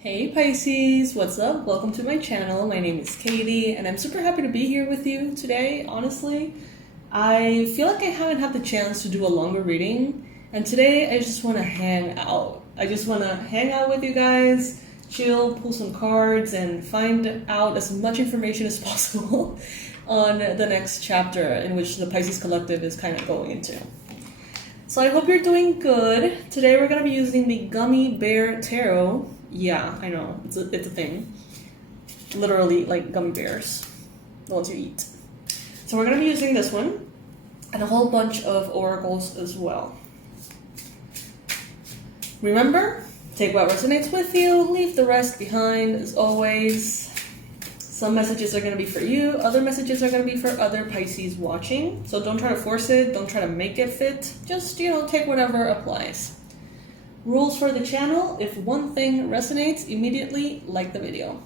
Hey Pisces, what's up? Welcome to my channel. My name is Katie and I'm super happy to be here with you today. Honestly, I feel like I haven't had the chance to do a longer reading, and today I just want to hang out. I just want to hang out with you guys, chill, pull some cards, and find out as much information as possible on the next chapter in which the Pisces Collective is kind of going into. So I hope you're doing good. Today we're going to be using the Gummy Bear Tarot. Yeah, I know, it's a thing. Literally, like gummy bears, the ones you eat. So we're going to be using this one, and a whole bunch of oracles as well. Remember, take what resonates with you, leave the rest behind, as always. Some messages are going to be for you, other messages are going to be for other Pisces watching. So don't try to force it, don't try to make it fit. Just, take whatever applies. Rules for the channel: if one thing resonates, immediately like the video.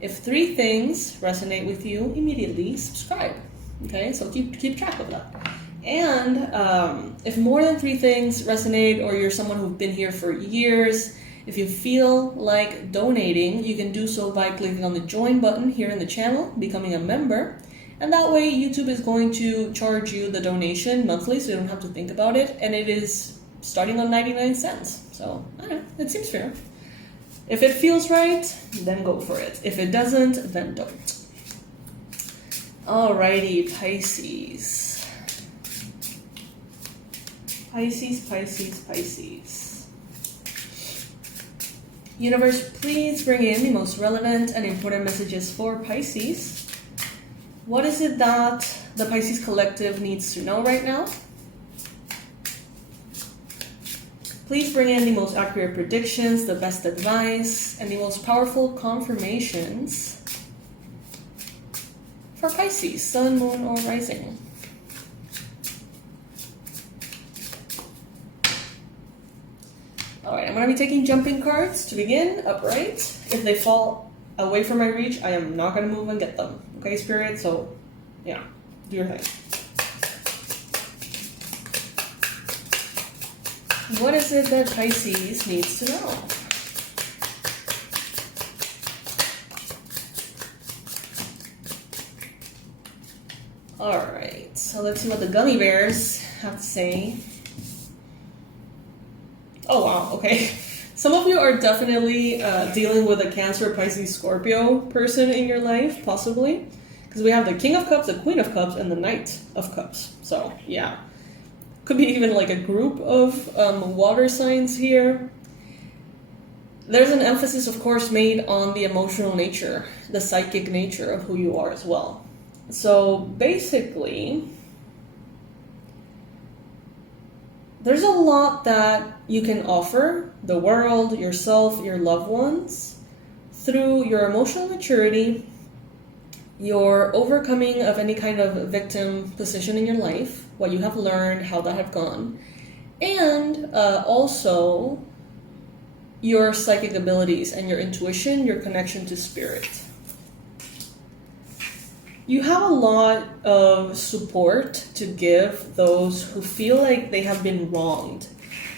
If 3 things resonate with you, immediately subscribe. Okay, so keep track of that. And if more than 3 things resonate, or you're someone who's been here for years, if you feel like donating, you can do so by clicking on the join button here in the channel, becoming a member. And that way YouTube is going to charge you the donation monthly, so you don't have to think about it. And it is starting on 99 cents. So, I don't know, it seems fair. If it feels right, then go for it. If it doesn't, then don't. Alrighty, Pisces. Pisces. Universe, please bring in the most relevant and important messages for Pisces. What is it that the Pisces Collective needs to know right now? Please bring in the most accurate predictions, the best advice, and the most powerful confirmations for Pisces, Sun, Moon, or Rising. Alright, I'm going to be taking jumping cards to begin, upright. If they fall away from my reach, I am not going to move and get them. Okay, Spirit? So, yeah, do your thing. What is it that Pisces needs to know? Alright, so let's see what the gummy bears have to say. Oh wow, okay. Some of you are definitely dealing with a Cancer, Pisces, Scorpio person in your life, possibly. Because we have the King of Cups, the Queen of Cups, and the Knight of Cups. So, yeah. Could be even like a group of water signs here. There's an emphasis, of course, made on the emotional nature, the psychic nature of who you are as well. So basically, there's a lot that you can offer the world, yourself, your loved ones, through your emotional maturity, your overcoming of any kind of victim position in your life, what you have learned, how that have gone, and also your psychic abilities and your intuition, your connection to spirit. You have a lot of support to give those who feel like they have been wronged.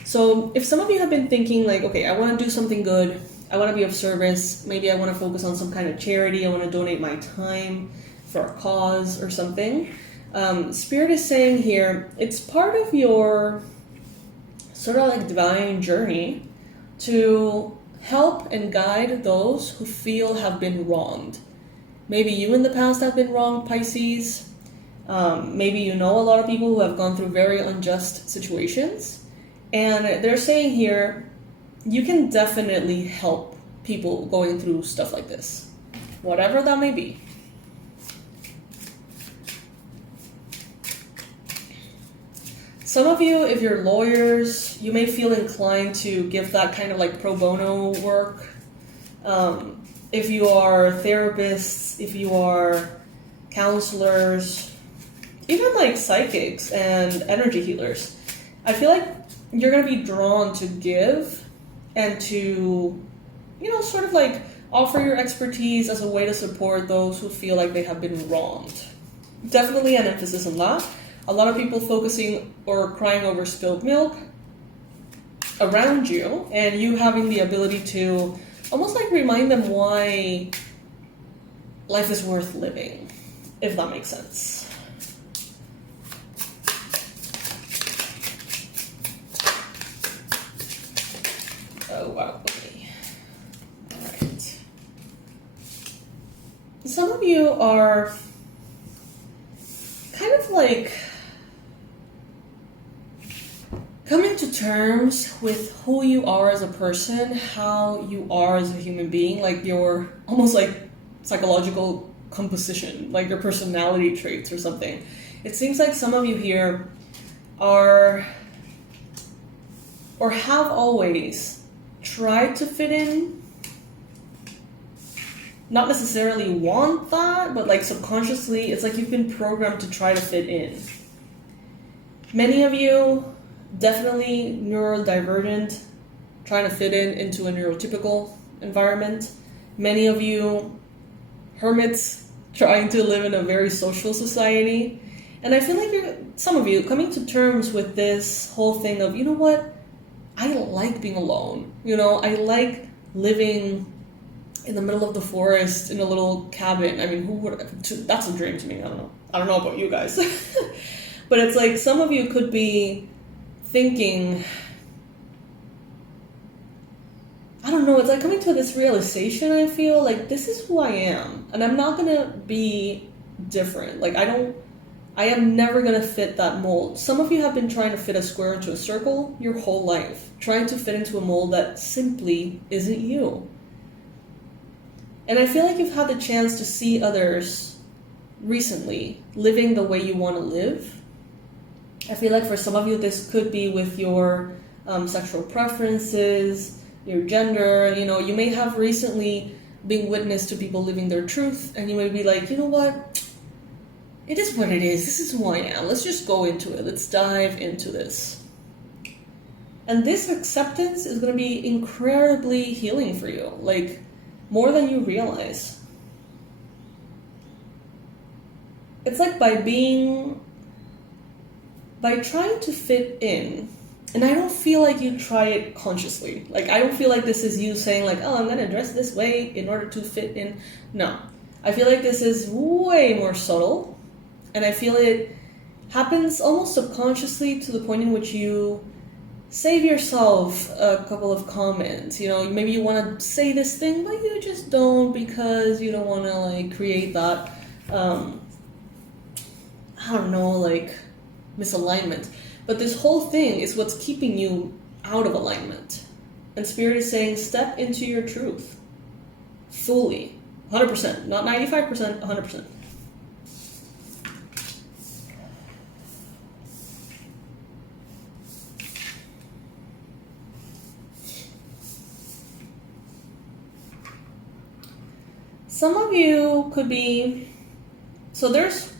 So if some of you have been thinking like, okay, I want to do something good, I want to be of service, maybe I want to focus on some kind of charity, I want to donate my time for a cause or something. Spirit is saying here, it's part of your sort of like divine journey to help and guide those who feel have been wronged. Maybe you in the past have been wronged, Pisces. Maybe you know a lot of people who have gone through very unjust situations. And they're saying here, you can definitely help people going through stuff like this, whatever that may be. Some of you, if you're lawyers, you may feel inclined to give that kind of like pro bono work. If you are therapists, if you are counselors, even like psychics and energy healers, I feel like you're going to be drawn to give and to, sort of like offer your expertise as a way to support those who feel like they have been wronged. Definitely an emphasis on that. A lot of people focusing or crying over spilled milk around you, and you having the ability to almost like remind them why life is worth living, if that makes sense. Oh, wow. Okay. All right. Some of you are kind of like coming to terms with who you are as a person, how you are as a human being, like your almost like psychological composition, like your personality traits or something. It seems like some of you here are or have always tried to fit in. Not necessarily want that, but like subconsciously, it's like you've been programmed to try to fit in. Many of you definitely neurodivergent, trying to fit in into a neurotypical environment. Many of you hermits, trying to live in a very social society. And I feel like some of you coming to terms with this whole thing of, you know what, I like being alone. You know, I like living in the middle of the forest in a little cabin. I mean, who would? That's a dream to me. I don't know. I don't know about you guys. But it's like some of you could be thinking, I don't know, it's like coming to this realization, I feel like this is who I am. And I'm not going to be different. Like I am never going to fit that mold. Some of you have been trying to fit a square into a circle your whole life. Trying to fit into a mold that simply isn't you. And I feel like you've had the chance to see others recently living the way you want to live. I feel like for some of you, this could be with your sexual preferences, your gender. You know, you may have recently been witness to people living their truth, and you may be like, you know what? It is what it is. This is who I am. Let's just go into it. Let's dive into this. And this acceptance is going to be incredibly healing for you, like more than you realize. It's like by trying to fit in, and I don't feel like you try it consciously. Like, I don't feel like this is you saying like, oh, I'm going to dress this way in order to fit in. No. I feel like this is way more subtle, and I feel it happens almost subconsciously to the point in which you save yourself a couple of comments. You know, maybe you want to say this thing, but you just don't because you don't want to like create that, I don't know, like misalignment. But this whole thing is what's keeping you out of alignment. And Spirit is saying, step into your truth. Fully. 100%. Not 95%, 100%. Some of you could be... So there's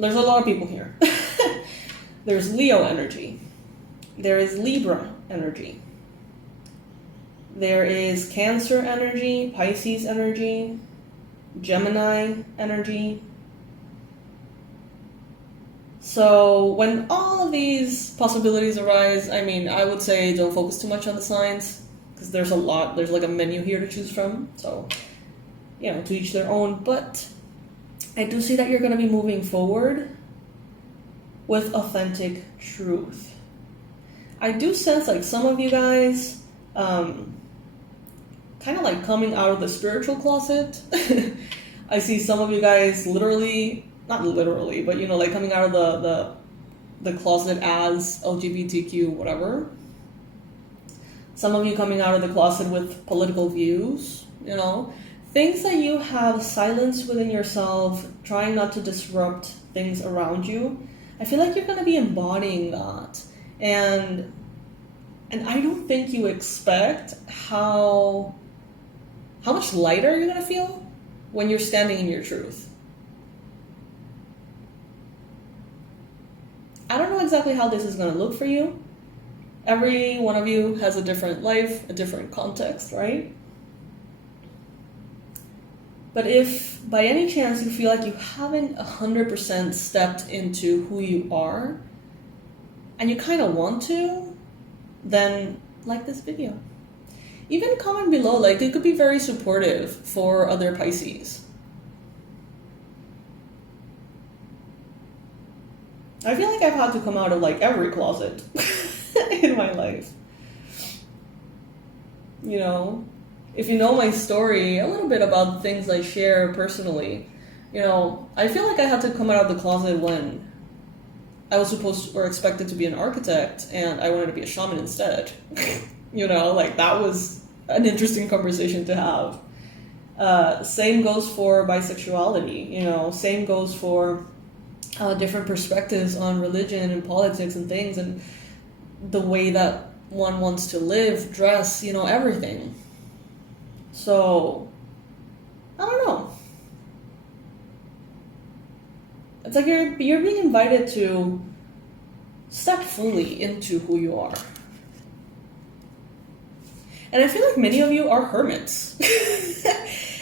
a lot of people here. There's Leo energy. There is Libra energy. There is Cancer energy, Pisces energy, Gemini energy. So when all of these possibilities arise, I mean, I would say don't focus too much on the signs, because there's a lot, there's like a menu here to choose from. So, you know, to each their own. But I do see that you're going to be moving forward with authentic truth. I do sense like some of you guys kind of like coming out of the spiritual closet. I see some of you guys literally, not literally, but you know, like coming out of the closet as LGBTQ whatever. Some of you coming out of the closet with political views, you know. Things that you have silenced within yourself, trying not to disrupt things around you. I feel like you're going to be embodying that. And I don't think you expect how much lighter you're going to feel when you're standing in your truth. I don't know exactly how this is going to look for you. Every one of you has a different life, a different context, right? But if by any chance you feel like you haven't 100% stepped into who you are, and you kind of want to, then like this video. even comment below, like, it could be very supportive for other Pisces. I feel like I've had to come out of like every closet in my life. You know, if you know my story, a little bit about things I share personally, you know, I feel like I had to come out of the closet when I was supposed to, or expected to be an architect, and I wanted to be a shaman instead. You know, like, that was an interesting conversation to have. Same goes for bisexuality, you know, same goes for different perspectives on religion and politics and things, and the way that one wants to live, dress, you know, everything. So, I don't know. It's like you're being invited to step fully into who you are. And I feel like many of you are hermits.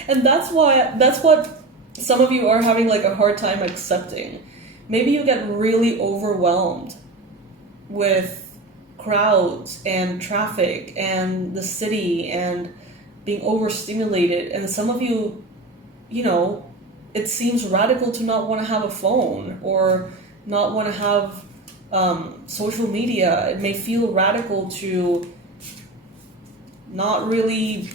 And that's what some of you are having like a hard time accepting. Maybe you get really overwhelmed with crowds and traffic and the city and being overstimulated. And some of you, you know, it seems radical to not want to have a phone or not want to have social media. It may feel radical to not really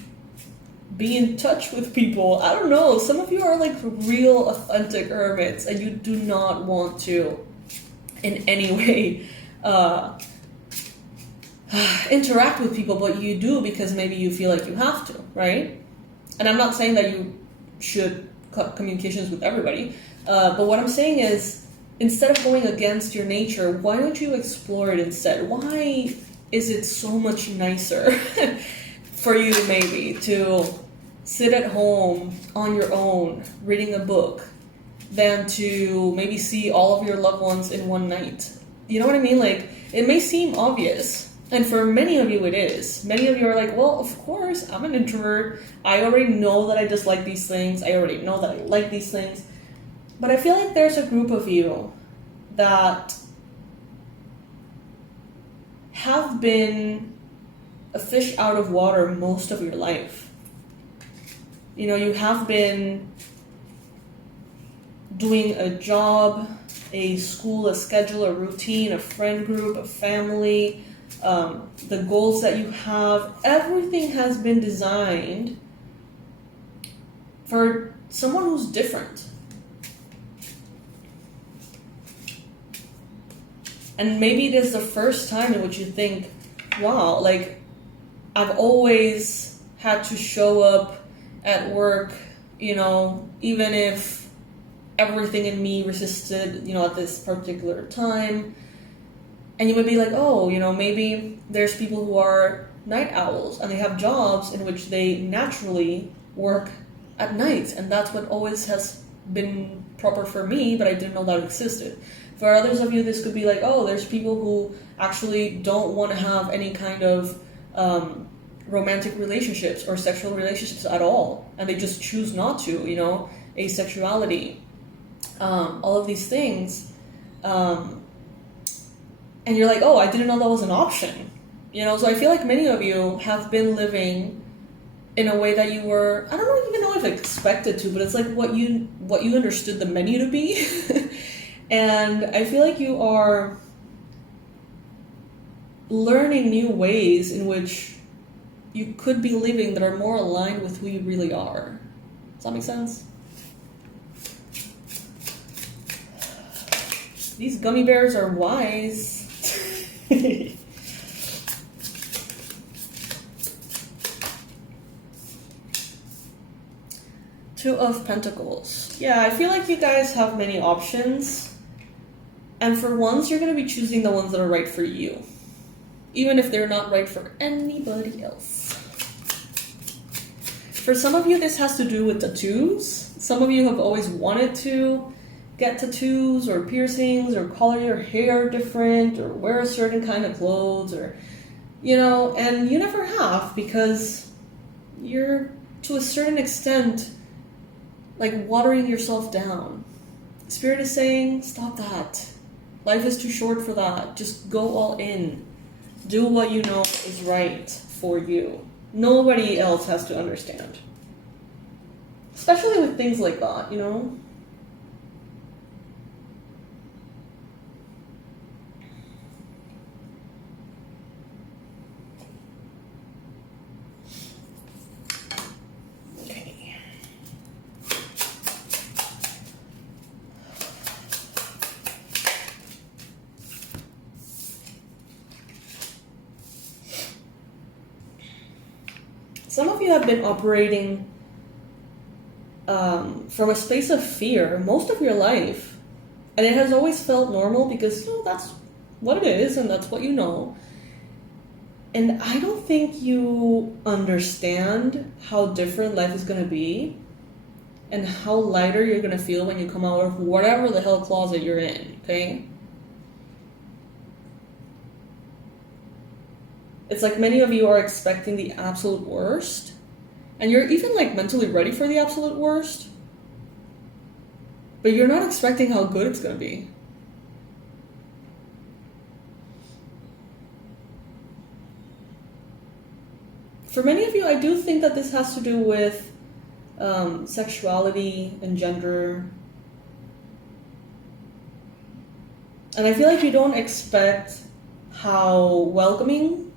be in touch with people. I don't know. Some of you are like real authentic hermits and you do not want to in any way interact with people, but you do because maybe you feel like you have to, right? And I'm not saying that you should cut communications with everybody, but what I'm saying is, instead of going against your nature, why don't you explore it instead? Why is it so much nicer for you maybe to sit at home on your own reading a book than to maybe see all of your loved ones in one night? You know what I mean? Like, it may seem obvious, and for many of you it is. Many of you are like, well, of course, I'm an introvert. I already know that I dislike these things. I already know that I like these things. But I feel like there's a group of you that have been a fish out of water most of your life. You know, you have been doing a job, a school, a schedule, a routine, a friend group, a family, the goals that you have. Everything has been designed for someone who's different. And maybe it is the first time in which you think, wow, like, I've always had to show up at work, you know, even if everything in me resisted, you know, at this particular time. And you would be like, oh, you know, maybe there's people who are night owls and they have jobs in which they naturally work at night. And that's what always has been proper for me, but I didn't know that existed. For others of you, this could be like, oh, there's people who actually don't want to have any kind of romantic relationships or sexual relationships at all. And they just choose not to, you know, asexuality, all of these things. And you're like, oh, I didn't know that was an option. You know, so I feel like many of you have been living in a way that you were, I don't even know if expected to, but it's like what you understood the menu to be. And I feel like you are learning new ways in which you could be living that are more aligned with who you really are. Does that make sense? These gummy bears are wise. Two of Pentacles. Yeah, I feel like you guys have many options. And for once, you're going to be choosing the ones that are right for you. Even if they're not right for anybody else. For some of you, this has to do with tattoos. Some of you have always wanted to get tattoos or piercings or color your hair different or wear a certain kind of clothes or, you know, and you never have because you're, to a certain extent, like watering yourself down. Spirit is saying, stop that. Life is too short for that. Just go all in. Do what you know is right for you. Nobody else has to understand. Especially with things like that, you know? Okay. Some of you have been operating from a space of fear most of your life, and it has always felt normal because, you know, that's what it is and that's what you know. And I don't think you understand how different life is going to be and how lighter you're going to feel when you come out of whatever the hell closet you're in, okay? It's like many of you are expecting the absolute worst, and you're even like mentally ready for the absolute worst, but you're not expecting how good it's going to be. For many of you, I do think that this has to do with sexuality and gender. And I feel like you don't expect how welcoming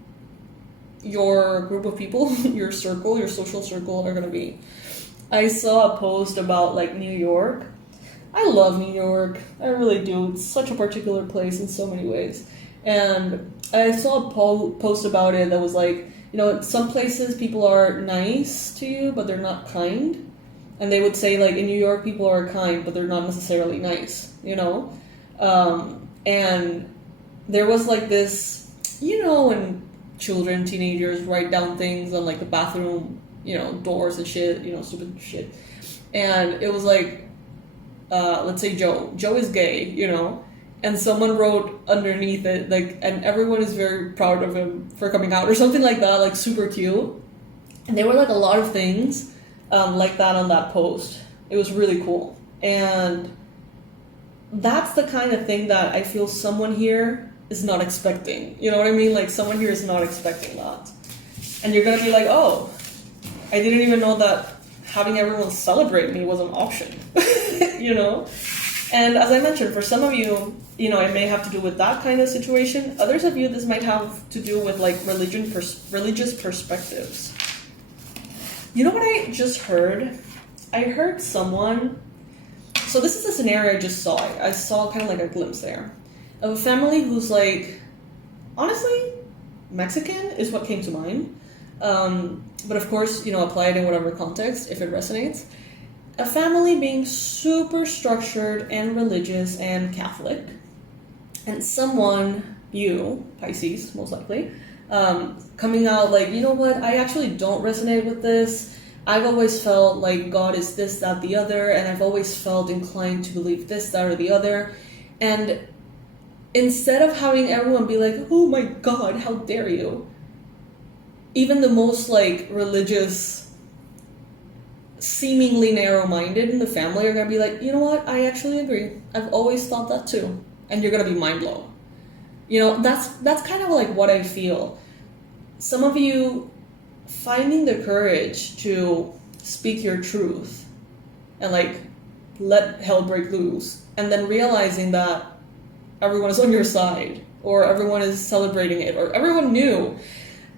your group of people, your circle, your social circle are going to be. I saw a post about like New York. I love New York. I really do. It's such a particular place in so many ways. And I saw a post about it that was like, you know, some places people are nice to you, but they're not kind. And they would say like in New York, people are kind, but they're not necessarily nice, you know? And there was like this, you know, when children, teenagers write down things on like the bathroom, you know, doors and shit, you know, stupid shit. And it was like, let's say Joe is gay, you know, and someone wrote underneath it, like, and everyone is very proud of him for coming out or something like that, like super cute. And there were like a lot of things like that on that post. It was really cool. And that's the kind of thing that I feel someone here is not expecting. You know what I mean? Like someone here is not expecting that. And you're going to be like, oh, I didn't even know that having everyone celebrate me was an option, you know? And as I mentioned, for some of you, you know, it may have to do with that kind of situation. Others of you, this might have to do with like religious perspectives. You know what I just heard? I heard someone, so this is a scenario I just saw. I saw kind of like a glimpse there of a family who's like, honestly, Mexican is what came to mind. But of course, you know, apply it in whatever context, if it resonates. A family being super structured and religious and Catholic, and someone, you, Pisces, most likely, coming out like, you know what, I actually don't resonate with this. I've always felt like God is this, that, the other, and I've always felt inclined to believe this, that, or the other. And instead of having everyone be like, oh my God, how dare you? Even the most like religious, seemingly narrow-minded in the family are going to be like, you know what, I actually agree. I've always thought that too. And you're going to be mind blown. You know, that's kind of like what I feel. Some of you finding the courage to speak your truth and like let hell break loose, and then realizing that everyone is on your side, or everyone is celebrating it, or everyone knew.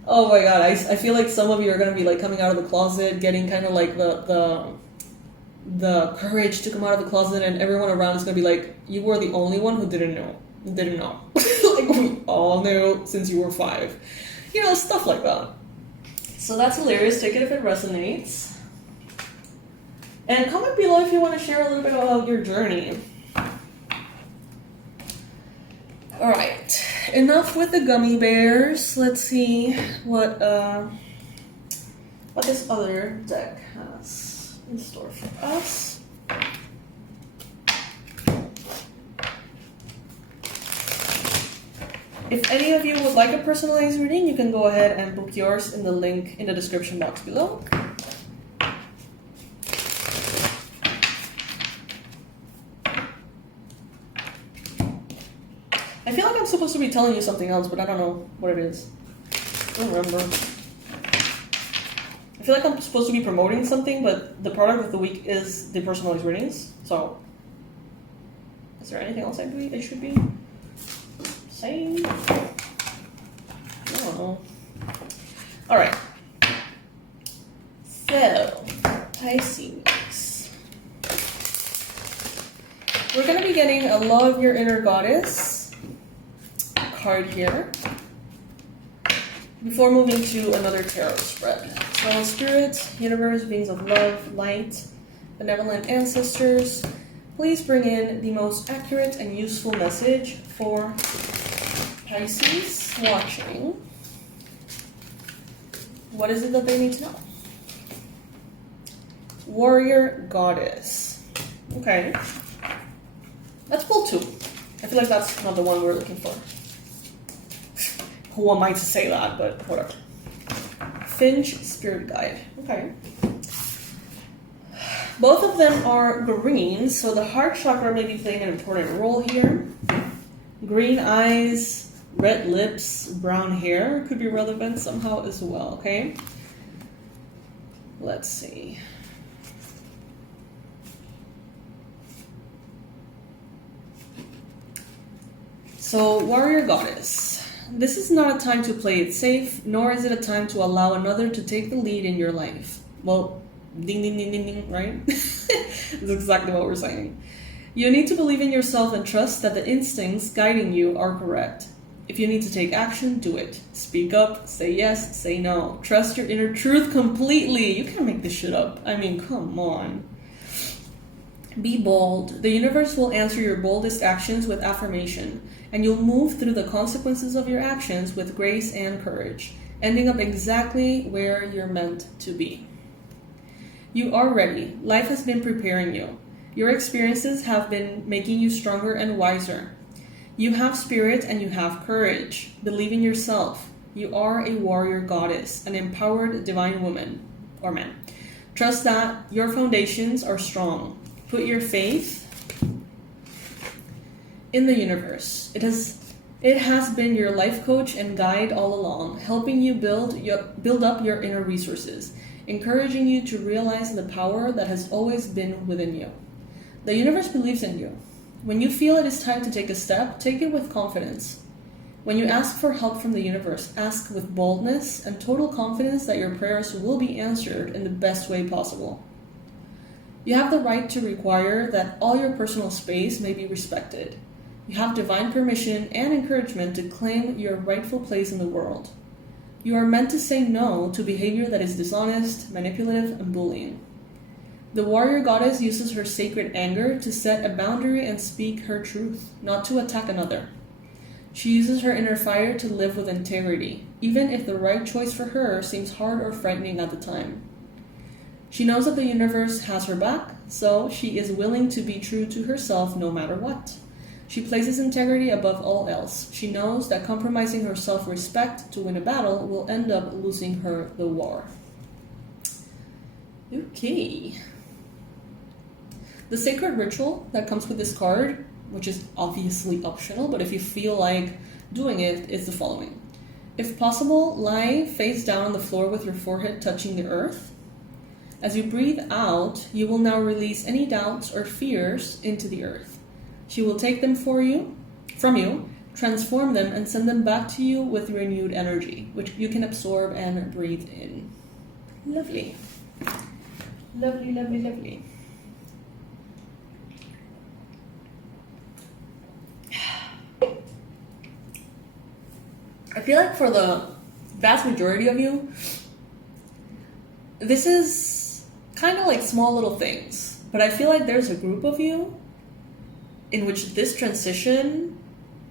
Oh my God, I feel like some of you are going to be like coming out of the closet, getting kind of like the courage to come out of the closet, and everyone around is going to be like, you were the only one who didn't know. Like we all knew since you were 5. You know, stuff like that. So that's hilarious. Take it if it resonates. And comment below if you want to share a little bit about your journey. All right, enough with the gummy bears. Let's see what this other deck has in store for us. If any of you would like a personalized reading, you can go ahead and book yours in the link in the description box below. I feel like I'm supposed to be telling you something else, but I don't know what it is. I don't remember. feel like I'm supposed to be promoting something, but the product of the week is the personalized readings. So, is there anything else I should be saying? I don't know. All right. So, Pisces. We're going to be getting a Love Your Inner Goddess card here before moving to another tarot spread. So, Spirit, Universe, Beings of Love, Light, Benevolent Ancestors, please bring in the most accurate and useful message for Pisces watching. What is it that they need to know? Warrior Goddess. Okay. Let's pull two. I feel like that's not the one we're looking for. Who am I to say that, but whatever. Finch Spirit Guide. Okay. Both of them are green, so the heart chakra may be playing an important role here. Green eyes, red lips, brown hair could be relevant somehow as well, okay? Let's see. So, Warrior Goddess. This is not a time to play it safe, nor is it a time to allow another to take the lead in your life. Well, ding, ding, ding, ding, ding, right? That's exactly what we're saying. You need to believe in yourself and trust that the instincts guiding you are correct. If you need to take action, do it. Speak up, say yes, say no. Trust your inner truth completely. You can't make this shit up. I mean, come on. Be bold. The universe will answer your boldest actions with affirmation, and you'll move through the consequences of your actions with grace and courage, ending up exactly where you're meant to be. You are ready. Life has been preparing you. Your experiences have been making you stronger and wiser. You have spirit and you have courage. Believe in yourself. You are a warrior goddess, an empowered divine woman or man. Trust that your foundations are strong. Put your faith in the universe. It has been your life coach and guide all along, helping you build up your inner resources, encouraging you to realize the power that has always been within you. The universe believes in you. When you feel it is time to take a step, take it with confidence. When you ask for help from the universe, ask with boldness and total confidence that your prayers will be answered in the best way possible. You have the right to require that all your personal space may be respected. You have divine permission and encouragement to claim your rightful place in the world. You are meant to say no to behavior that is dishonest, manipulative, and bullying. The warrior goddess uses her sacred anger to set a boundary and speak her truth, not to attack another. She uses her inner fire to live with integrity, even if the right choice for her seems hard or frightening at the time. She knows that the universe has her back, so she is willing to be true to herself no matter what. She places integrity above all else. She knows that compromising her self-respect to win a battle will end up losing her the war. Okay. The sacred ritual that comes with this card, which is obviously optional, but if you feel like doing it, is the following. If possible, lie face down on the floor with your forehead touching the earth. As you breathe out, you will now release any doubts or fears into the earth. She will take them from you, transform them, and send them back to you with renewed energy, which you can absorb and breathe in. Lovely. Lovely, lovely, lovely. I feel like for the vast majority of you, this is kind of like small little things, but I feel like there's a group of you in which this transition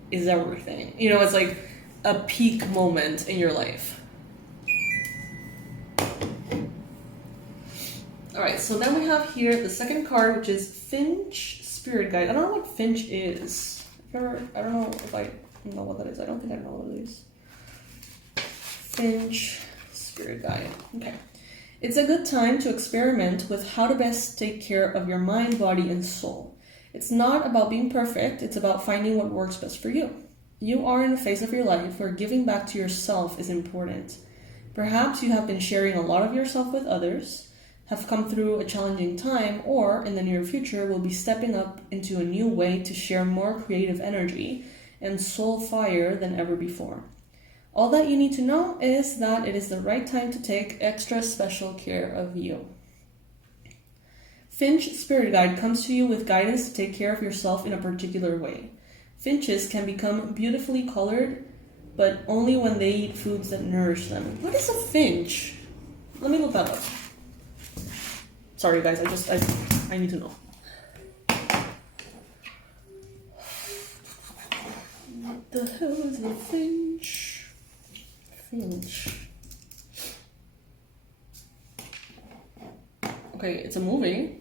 is everything. You know, it's like a peak moment in your life. Alright, so then we have here the second card, which is Finch Spirit Guide. I don't know what Finch is. I don't know if I know what that is. I don't think I know what it is. Finch Spirit Guide. Okay. It's a good time to experiment with how to best take care of your mind, body, and soul. It's not about being perfect, it's about finding what works best for you. You are in a phase of your life where giving back to yourself is important. Perhaps you have been sharing a lot of yourself with others, have come through a challenging time, or in the near future will be stepping up into a new way to share more creative energy and soul fire than ever before. All that you need to know is that it is the right time to take extra special care of you. Finch Spirit Guide comes to you with guidance to take care of yourself in a particular way. Finches can become beautifully colored, but only when they eat foods that nourish them. What is a finch? Let me look that up. Sorry guys, I need to know. What the hell is a finch? Finch. Okay, it's a movie.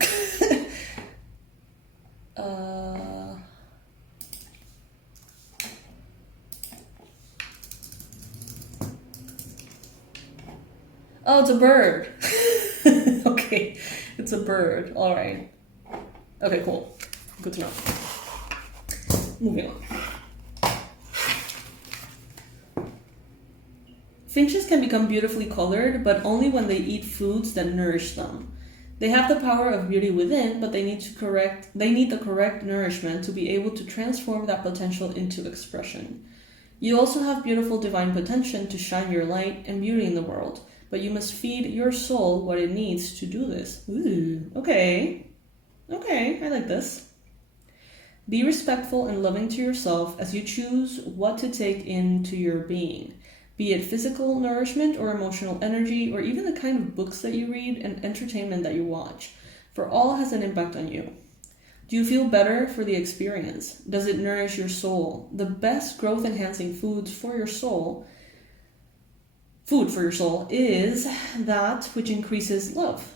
Oh, it's a bird. Okay, it's a bird. All right. Okay, cool. Good to know. Moving on. Finches can become beautifully colored, but only when they eat foods that nourish them. They have the power of beauty within, but they need the correct nourishment to be able to transform that potential into expression. You also have beautiful divine potential to shine your light and beauty in the world, but you must feed your soul what it needs to do this. Ooh, okay. Okay, I like this. Be respectful and loving to yourself as you choose what to take into your being, be it physical nourishment or emotional energy, or even the kind of books that you read and entertainment that you watch, for all has an impact on you. Do you feel better for the experience? Does it nourish your soul? The best growth-enhancing food for your soul is that which increases love.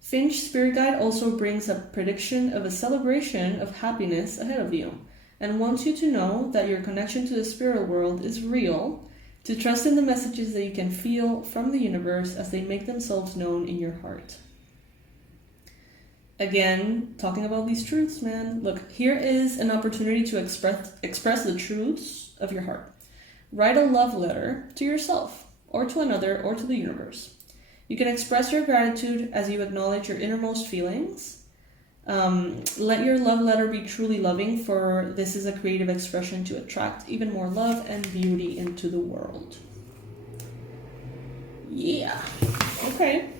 Finch Spirit Guide also brings a prediction of a celebration of happiness ahead of you, and wants you to know that your connection to the spirit world is real, to trust in the messages that you can feel from the universe as they make themselves known in your heart. Again, talking about these truths, man. Look, here is an opportunity to express the truths of your heart. Write a love letter to yourself, or to another, or to the universe. You can express your gratitude as you acknowledge your innermost feelings. Let your love letter be truly loving, for this is a creative expression to attract even more love and beauty into the world. Yeah. Okay.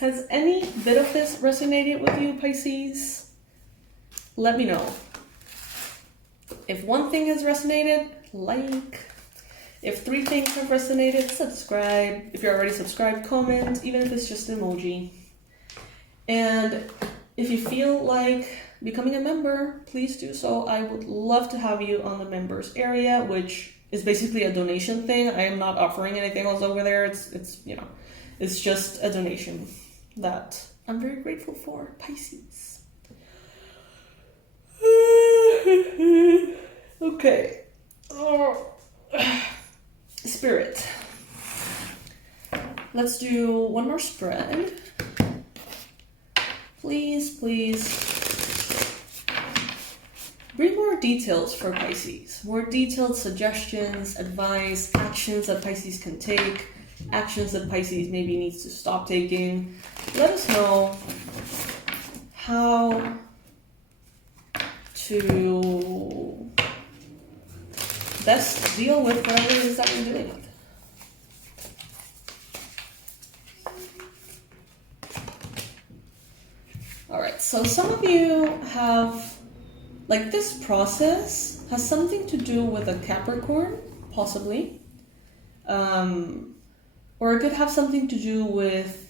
Has any bit of this resonated with you, Pisces? Let me know. If one thing has resonated, like. If 3 things have resonated, subscribe. If you're already subscribed, comment, even if it's just an emoji. And if you feel like becoming a member, please do so. I would love to have you on the members area, which is basically a donation thing. I am not offering anything else over there. It's just a donation that I'm very grateful for, Pisces. Okay. Spirit. Let's do one more spread. Please bring more details for Pisces. More detailed suggestions, advice, actions that Pisces can take, actions that Pisces maybe needs to stop taking. Let us know how to best deal with whatever it is that you're dealing with. Alright, so some of you have, like, this process has something to do with a Capricorn, possibly. Or it could have something to do with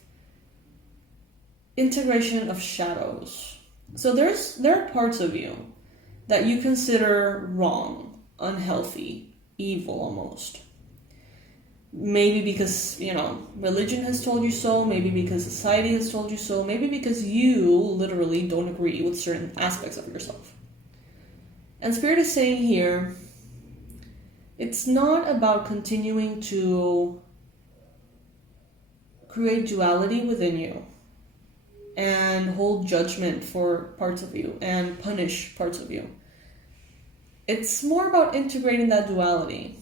integration of shadows. So there are parts of you that you consider wrong, unhealthy, evil almost. Maybe because, religion has told you so, maybe because society has told you so, maybe because you literally don't agree with certain aspects of yourself. And Spirit is saying here, it's not about continuing to create duality within you and hold judgment for parts of you and punish parts of you. it's more about integrating that duality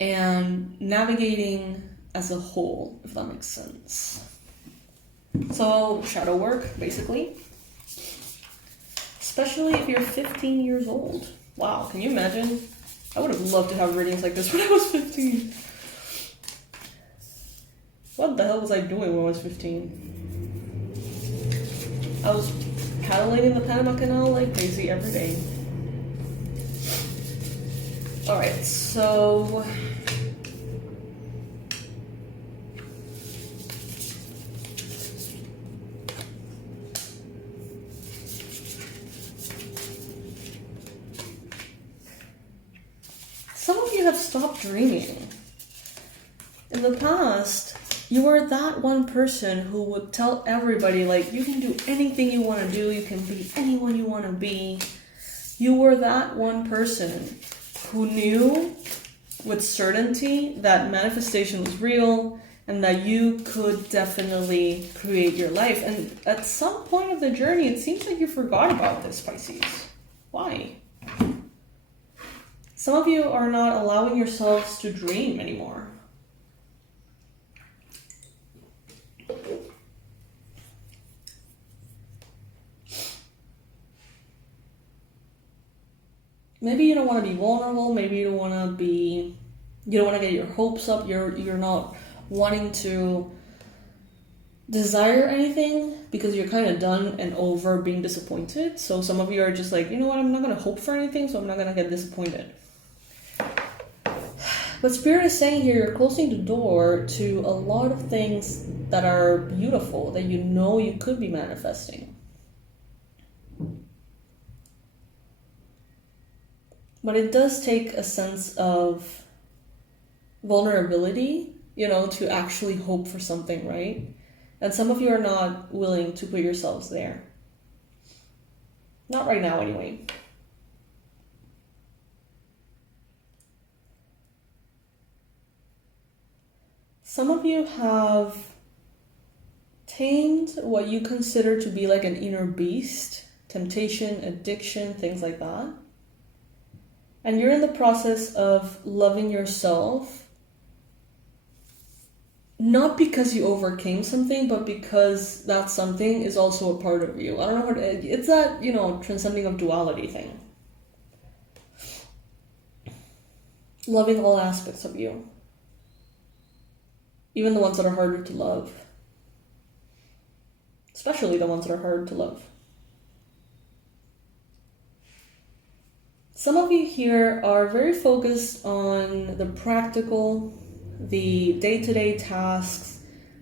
and navigating as a whole, if that makes sense. So shadow work, basically. Especially if you're 15 years old. Wow, can you imagine? I would have loved to have readings like this when I was 15. What the hell was I doing when I was 15? I was paddling in the Panama Canal like crazy every day. Alright, so some of you have stopped dreaming. In the past, you were that one person who would tell everybody, like, you can do anything you want to do, you can be anyone you want to be. You were that one person who knew with certainty that manifestation was real and that you could definitely create your life. And at some point of the journey, it seems like you forgot about this, Pisces. Why? Some of you are not allowing yourselves to dream anymore. Maybe you don't want to be vulnerable. Maybe you don't want to get your hopes up. You're not wanting to desire anything because you're kind of done and over being disappointed. So some of you are just like, you know what, I'm not going to hope for anything, so I'm not going to get disappointed. But Spirit is saying here, you're closing the door to a lot of things that are beautiful, that you know you could be manifesting. But it does take a sense of vulnerability, to actually hope for something, right? And some of you are not willing to put yourselves there. Not right now, anyway. Some of you have tamed what you consider to be like an inner beast, temptation, addiction, things like that. And you're in the process of loving yourself, not because you overcame something, but because that something is also a part of you. I don't know it's that, transcending of duality thing. Loving all aspects of you. Even the ones that are harder to love. Especially the ones that are hard to love. Some of you here are very focused on the practical, the day-to-day tasks,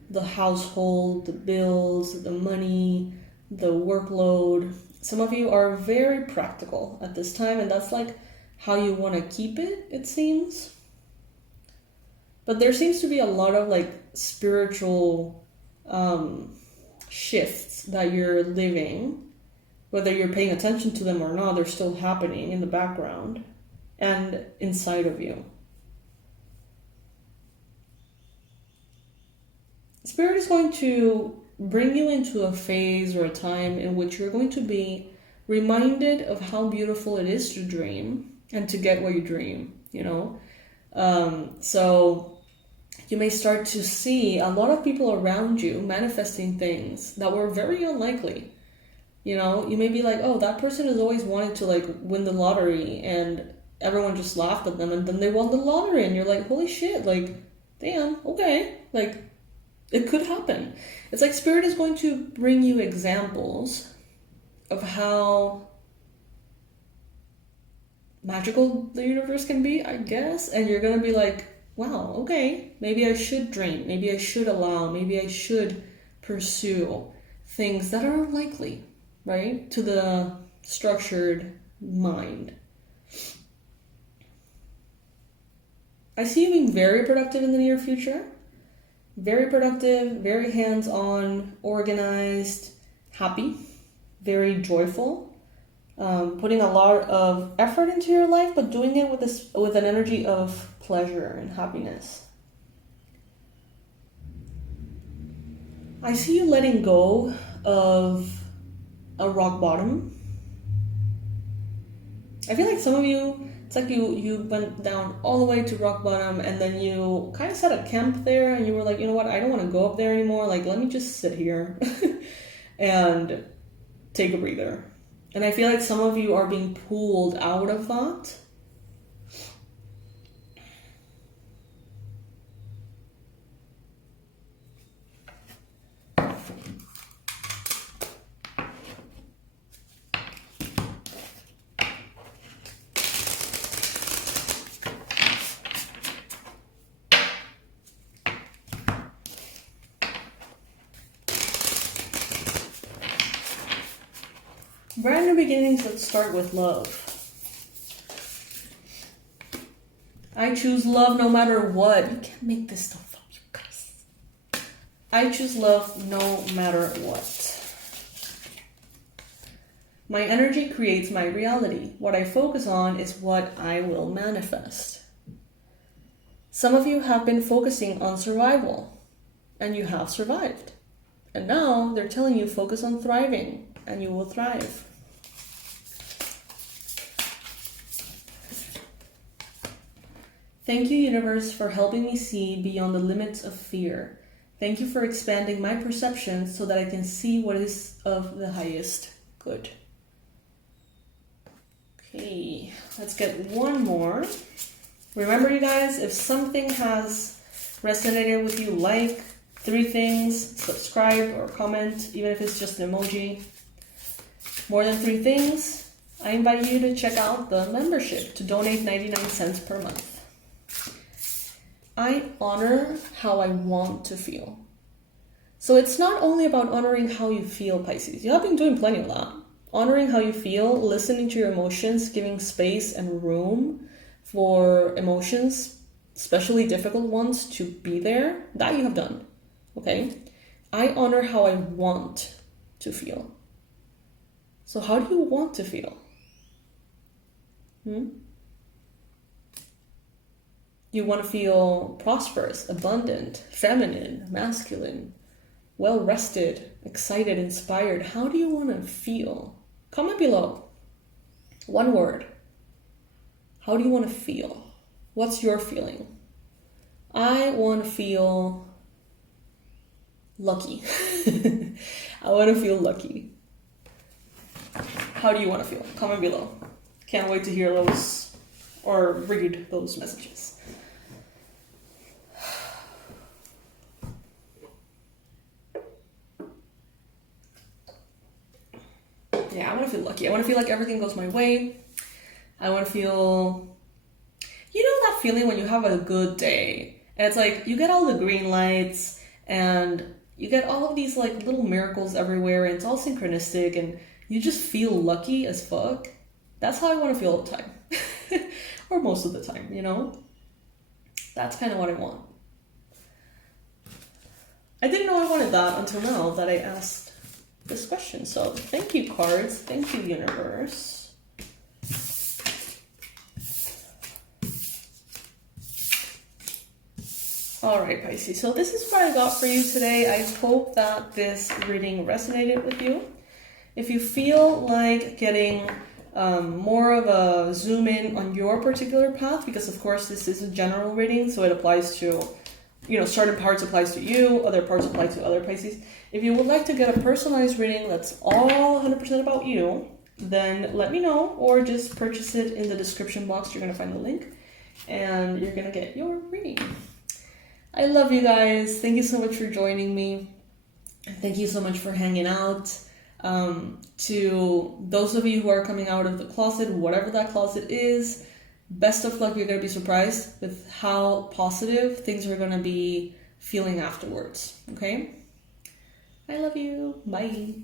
the household, the bills, the money, the workload. Some of you are very practical at this time, and that's like how you want to keep it, it seems. But there seems to be a lot of like spiritual shifts that you're living. Whether you're paying attention to them or not, they're still happening in the background and inside of you. Spirit is going to bring you into a phase or a time in which you're going to be reminded of how beautiful it is to dream and to get what you dream, So you may start to see a lot of people around you manifesting things that were very unlikely. You may be like, oh, that person has always wanted to like win the lottery and everyone just laughed at them and then they won the lottery and you're like, holy shit, like, damn, okay. Like, it could happen. It's like Spirit is going to bring you examples of how magical the universe can be, I guess. And you're going to be like, wow, okay, maybe I should dream. Maybe I should allow. Maybe I should pursue things that are unlikely. Right? To the structured mind. I see you being very productive in the near future. Very productive, very hands-on, organized, happy, very joyful. Putting a lot of effort into your life, but doing it with an energy of pleasure and happiness. I see you letting go of a rock bottom. I feel like some of you, it's like you went down all the way to rock bottom, and then you kind of set a camp there, and you were like, you know what, I don't want to go up there anymore. Like, let me just sit here and take a breather. And I feel like some of you are being pulled out of that. Brand new beginnings, let's start with love. I choose love no matter what. You can't make this stuff up, you guys. I choose love no matter what. My energy creates my reality. What I focus on is what I will manifest. Some of you have been focusing on survival, and you have survived. And now they're telling you focus on thriving, and you will thrive. Thank you, universe, for helping me see beyond the limits of fear. Thank you for expanding my perception so that I can see what is of the highest good. Okay, let's get one more. Remember, you guys, if something has resonated with you, like 3 things, subscribe or comment, even if it's just an emoji. More than 3 things, I invite you to check out the membership to donate 99 cents per month. I honor how I want to feel. So it's not only about honoring how you feel, Pisces. You have been doing plenty of that. Honoring how you feel, listening to your emotions, giving space and room for emotions, especially difficult ones, to be there. That you have done. Okay? I honor how I want to feel. So how do you want to feel? You want to feel prosperous, abundant, feminine, masculine, well-rested, excited, inspired. How do you want to feel? Comment below. One word. How do you want to feel? What's your feeling? I want to feel lucky. I want to feel lucky. How do you want to feel? Comment below. Can't wait to hear those or read those messages. Yeah, I want to feel lucky. I want to feel like everything goes my way. I want to feel, you know, that feeling when you have a good day and it's like you get all the green lights and you get all of these like little miracles everywhere and it's all synchronistic and you just feel lucky as fuck. That's how I want to feel all the time. Or most of the time, you know? That's kind of what I want. I didn't know I wanted that until now that I asked this question. So thank you, cards. Thank you, universe. All right, Pisces. So this is what I got for you today. I hope that this reading resonated with you. If you feel like getting more of a zoom in on your particular path, because of course this is a general reading, so it applies to, you know, certain parts applies to you, other parts apply to other Pisces. If you would like to get a personalized reading that's all 100% about you, then let me know, or just purchase it in the description box. You're going to find the link and you're going to get your reading. I love you guys. Thank you so much for joining me. Thank you so much for hanging out. To those of you who are coming out of the closet, whatever that closet is, best of luck. You're going to be surprised with how positive things are going to be feeling afterwards. Okay? I love you. Bye.